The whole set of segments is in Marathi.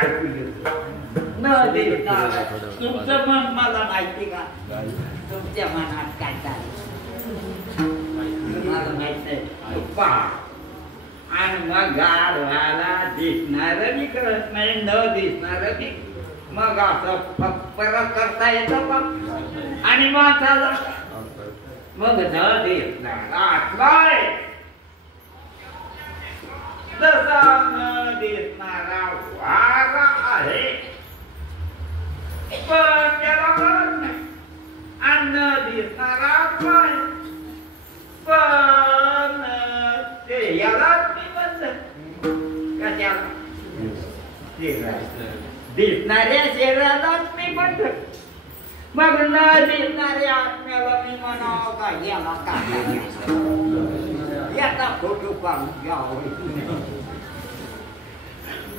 ऐकू येतो न दिसणार तुमचं मन मला माहिती का तुमच्या मनात काय चाललं मला माहित आहे पहा आणि मग गाढवाला दिसणार बी कळत नाही न दिसणार बी मग असं परत करता येतं का आणि माणसाला मग न दिसणार आत्मा जसा न दिसणारा वाघ आहे पण त्याला कळत नाही आणि न दिसणारा काय पण ते यालाच मी म्हणत कशाला दिसणाऱ्या शरीरालाच मी म्हणत मग न दिसणाऱ्या आत्म्याला मी म्हणावं का याला काय याचा फोटो काढून घ्यावा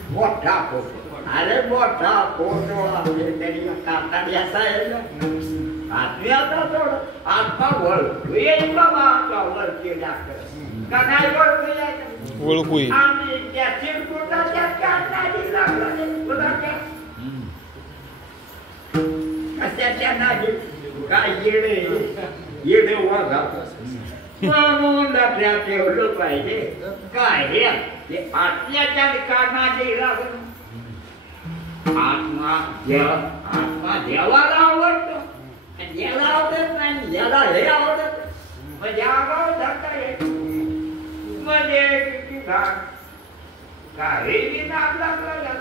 मोठा फोटो अरे मोठा फोटो आहे तरी काढता याचा आहे ना आत्म्याचा थोडं आत्मा वळखू येईल बाबा आत्मा वळखे डॉक्टर का नाही वळखू यायचं ओळखू आणि त्या चिरकुटाच्या काढण्याची लागलं कशाच्या नाही काय येडे वागा म्हणून लक्षात ठेवलं पाहिजे काय हे आत्म्याच्या कारणाचे लागून आत्मा देवाला आवडतो याला आवडत नाही याला हे आवडत म्हणजे आगाव धरता येत म्हणजे काही बी नाद लागला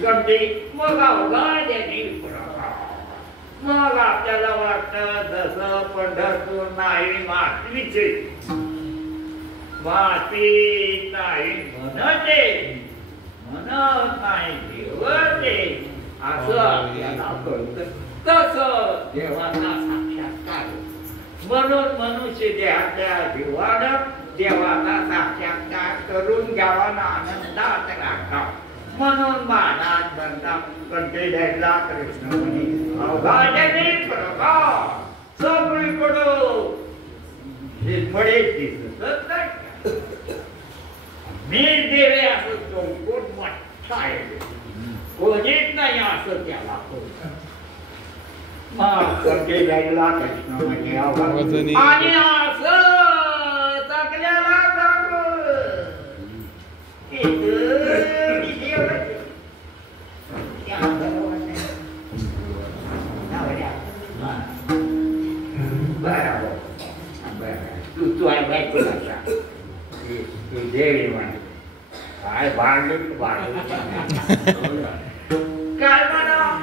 गमती मग अवघाड्याने मग आपल्याला वाटतं जसं पंढरपूर नाही मातीचे माती नाही म्हणते म्हणत नाही देवते असं आपल्याला कळतं तसं देवाचा साक्षात्कार म्हणून मनुष्य देहाच्या जीवानं देवाचा साक्षात्कार करून घ्यावा ना आनंदात राखा म्हणून महाराज म्हणतात कंटे द्यायला कृष्ण म्हणे अवघाड्याने प्रभाव सगळीकडं हे फळे दिसत नाही मी देवे असं चौकोट मोठा आहे कोणीच नाही असं त्याला मग कंटे द्यायला कृष्ण म्हणे अवघाड आणि असं सगळ्याला तू आहे बायको देवी म्हण काय भांडू काय म्हणा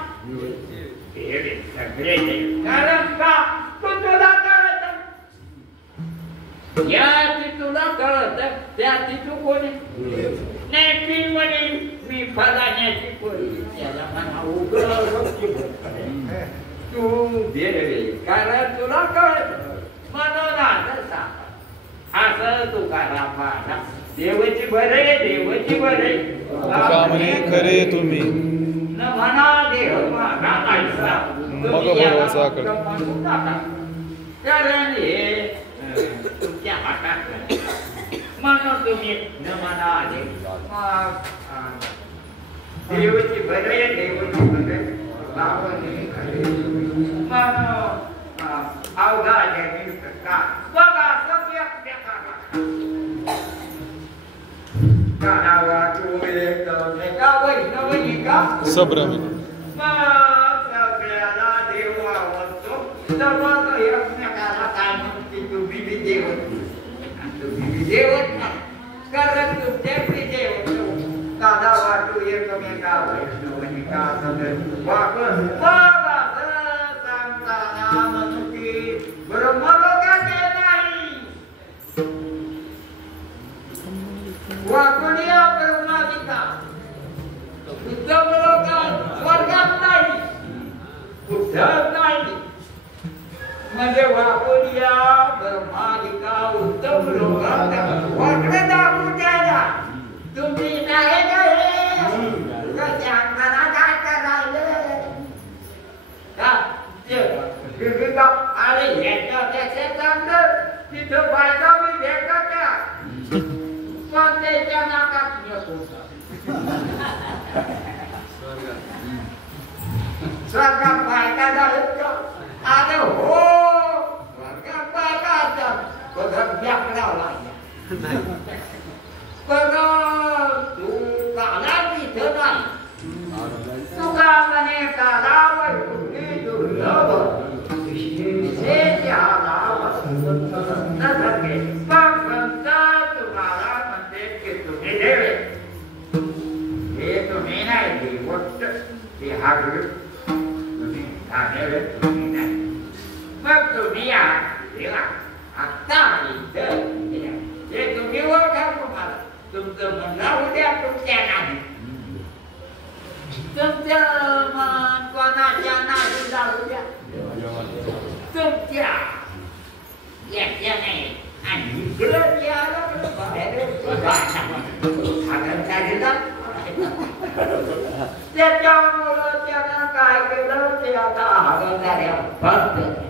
सगळे कारण का तू तुला कळत या तुला कळत त्या तू कोणी नाही म्हणे मी फलाण्याची पोरी त्याला म्हणा उघड तू देवे कारण तुला कळत म्हणून असं तुकाराम म्हणा देवाची बरे देवाची बरे कामने खरे तुम्ही न म्हणा देव माझा ऐसा मग भरोसा कर कारण हे तुमच्या हातात म्हणून तुम्ही न म्हणा देवाची बरे देवाची बरे अवघाड्याने का बघा सत्य सब्रमी सगळ्याला देव आवडतो तर एकमेकाला काय म्हणते तुम्ही बी देवत तुम्ही बी देवत नाही कारण तुमचे बी देवत दादा वाटू एकमेका वैष्णवनी का सगळं वाकून सांगताना म्हणते ब्रह्मलोकाचे नाही वाकुनिया ब्रह्मादिका उत्तम लोकात स्वर्गात नाही उद्धव नाही म्हणजे वाकुनिया ब्रह्मादिका उत्तम लोकात वाकडे दाखवून द्यायला तुम्ही नाही अरे ह्याच्यापेक्षा चांगलं तिथं बायका मी भेटत त्या पण त्याच्या नाकात स्वर्गात बायका झालं का अरे हो स्वर्गात बायका असतात बघत व्याकडावं लागल्या पण तू काला तिथं नाही तुका म्हणे काला वैकुंठी दुर्लभ विशेषेच्या लाभ न सके भगवंत तुम्हाला म्हणते की तुम्ही देवे हे तुम्ही नाही देवट ते हा गुरु तुम्ही देवे तुम्ही नाही मग तुम्ही या देवा आत्ता इथं हे तुम्ही ओळखा तुम्हाला तुमचं म्हणणं उद्या तुमच्या नाही तुमच्या मन कोणाच्या नाही जाऊ द्या तुमच्या याच्याने आणि इकडं याला बाहेर त्याच्यामुळं त्यानं काय केलं ते आता हागवणाऱ्या भक्त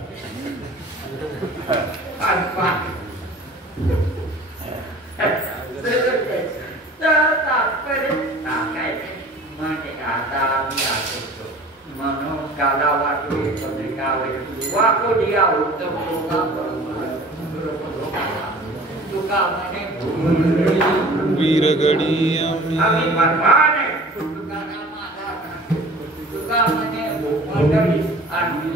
म्हणून काला वाटू वाकू दिया उत्तम तुका म्हणे वीरगडी आम्ही भगवान आहे तुका नामाला तुका म्हणे मंडळी आणि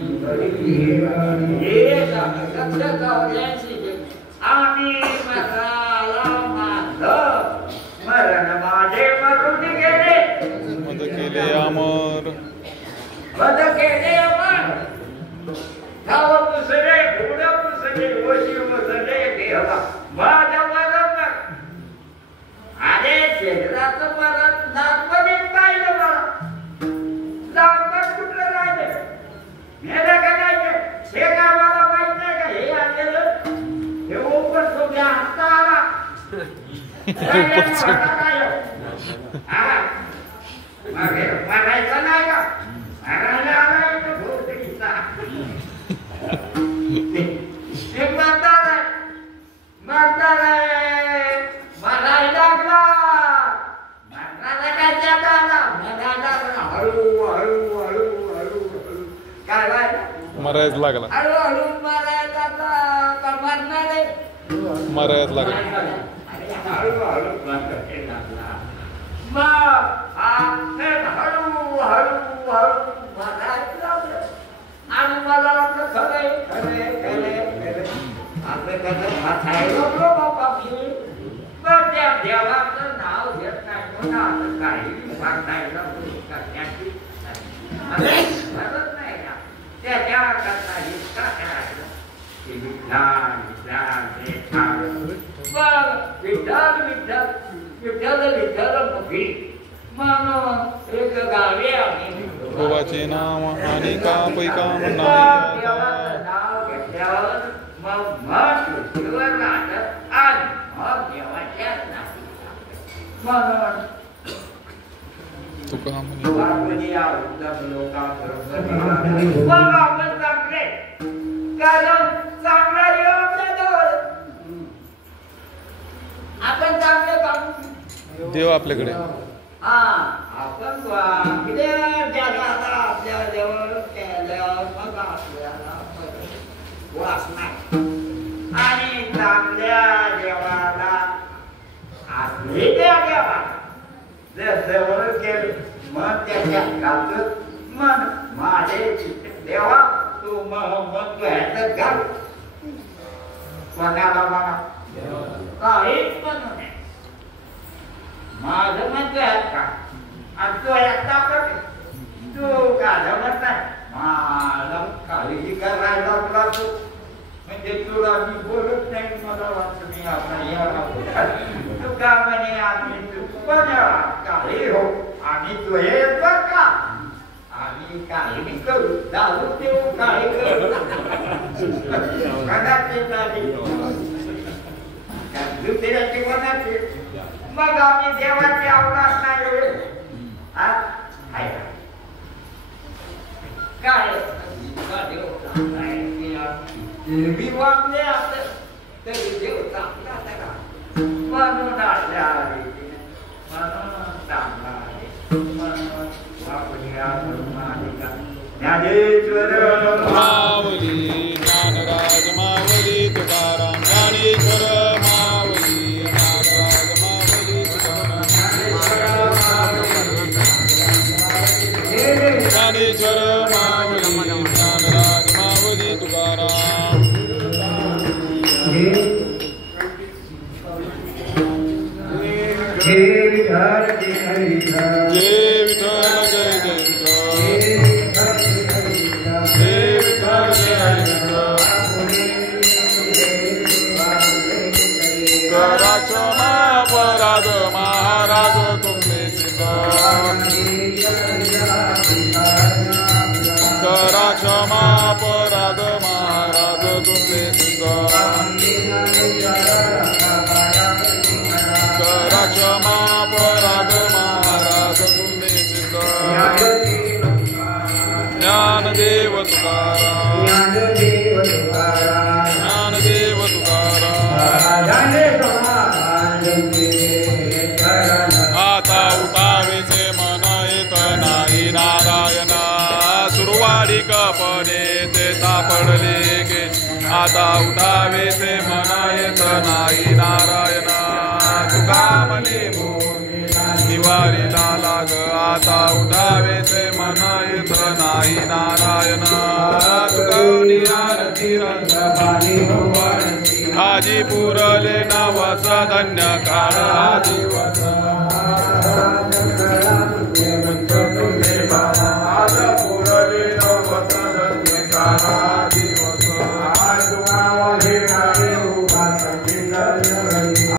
हे लक्ष गावल्याशी आम्ही मसाला माझं मरण माझे मरून गेले मद केले अमर मद केले अमर धाव पुसले घोड पुसले वशी पुसले देवा माझ्या बरोबर अरे शरीराचं मरण नागपणे पाहिलं मला नागपण कुठलं राहिलं मेलं का नाही हे गावाला माहित नाही का हे आलेलं हे ओपन सोडल्या हाता आला मारायचं नाही का मारायला आला इथं भोसडीचा ते म्हातारा मारायला लागला मारणारा काय त्याला आला मारायला हळू हळू हळू हळू हळू काय व्हायला मरायच लागला हळूहळू मारायला का मारणार आहे मरायच लागला हळूहळू लागला मग हळू हळू हळू मारायला लागलं आणि मला वाटलं खरे खरे खरे खरे आपलं कसं भासायला बाबा मी मग त्या देवाचं नाव घेत नाही म्हणा आता काही भासायला करण्याची मदत नाही ना त्याच्या करता इतका करायला विठ्ठल विठ्ठल विठ्ठल विठ्ठल विठ्ठल मुखी म्हणून एक गावी आम्ही देवाचे नाव आणि कापै काम नाही नाव घेतल्यावर मग मन शुद्धीवर राहतं आणि मग देवाच्याच नावी म्हणून तुका म्हणे आपण या उत्तम लोकांबरोबर मग आपण चांगले कारण चांगला योग जवळ आपण चांगले काम देव आपल्याकडे हा आपण जगाला आपल्या जवळ केल्यावर मग आपल्याला वासना आणि चांगल्या देवाला आपली त्या देवा जर जवळ केलं मन त्याच्या घालत मन माझे देवा तू मन ह्याच्यात घाल कोणाला म्हणा काहीच म्हणू नये माझं मन तुझ्यात का आणि तो एकटा करते तू काढा म्हणताय मला काळजी करायला लागला तू म्हणजे तुला मी बोलत नाही मला वाटतं मी आपला याला तू का म्हणे आम्ही तू पण काही हो आम्ही तू हे येतो का आम्ही काही करू दारू देऊ काही करू कदाचित दुसऱ्याची कोणाची मग आम्ही देवाची अवकाश नाही काय विवाहले असते तरी देव चांगला म्हणून आल्या म्हणून ज्ञानेश्वर मावली ज्ञानराज मावली तुकाराम ज्ञानेश्वर मावली ज्ञानराज मावली तुकाराम ज्ञानेश्वर मावली ज्ञानराज मावली तुकाराम जय विठ्ठल जय विठ्ठल जय विठ्ठल जय जय विठ्ठल करा क्षमा अपराध महाराज तुमने करा क्षमा अपराध महाराज तुमने करा क्षमा अपराध महाराज तुमने ज्ञानदेव तुकाराम ज्ञानदेव तुकाराम आता उठावेचे मन येत नाही नारायण सुरवाडी कपडे ते सापडले गे आता उठावेचे मन येत नाही नारायण तुका म्हणे दिवाळीला लाग आता उठावेचे मन येत नाही नारायण तुगवनी आरती आजी पुरले नवस धन्य काळ हा दिवस आज पुरले नवस धन्य काळ हा दिवस